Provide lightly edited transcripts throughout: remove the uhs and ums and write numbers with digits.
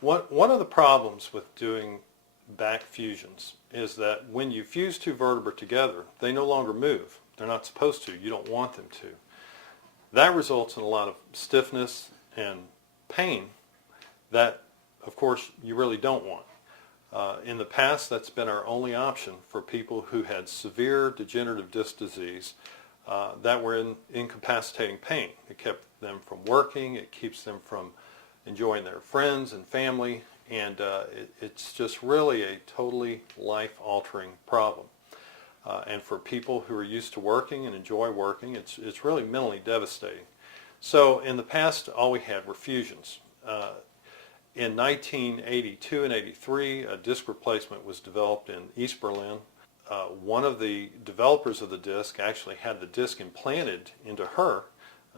One of the problems with doing back fusions is that when you fuse two vertebrae together, they no longer move. They're not supposed to. You don't want them to. That results in a lot of stiffness and pain that, of course, you really don't want. In the past, that's been our only option for people who had severe degenerative disc disease that were in incapacitating pain. It kept them from working. It keeps them from enjoying their friends and family, and it's just really a totally life-altering problem. And for people who are used to working and enjoy working, it's really mentally devastating. So in the past, all we had were fusions. In 1982 and 83, a disc replacement was developed in East Berlin. One of the developers of the disc actually had the disc implanted into her.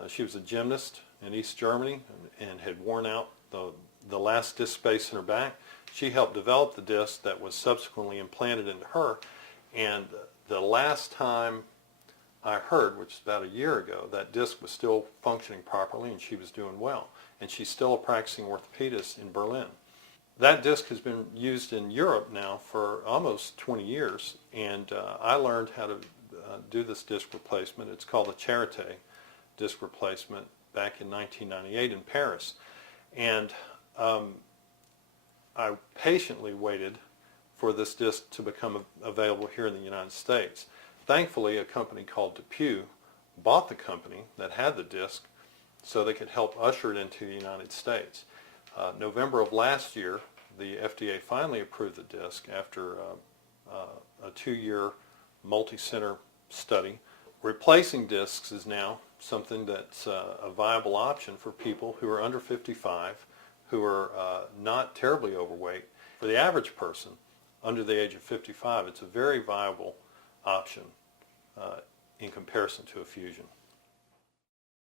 She was a gymnast in East Germany and had worn out the last disc space in her back. She helped develop the disc that was subsequently implanted into her. And the last time I heard, which is about a year ago, that disc was still functioning properly and she was doing well. And she's still a practicing orthopedist in Berlin. That disc has been used in Europe now for almost 20 years, and I learned how to do this disc replacement. It's called a Charité disc replacement back in 1998 in Paris. And I patiently waited for this disc to become available here in the United States. Thankfully, a company called DePuy bought the company that had the disc so they could help usher it into the United States. November of last year, the FDA finally approved the disc after a 2-year multi-center study. Replacing discs is now something that's a viable option for people who are under 55, who are not terribly overweight. For the average person under the age of 55, it's a very viable option in comparison to a fusion.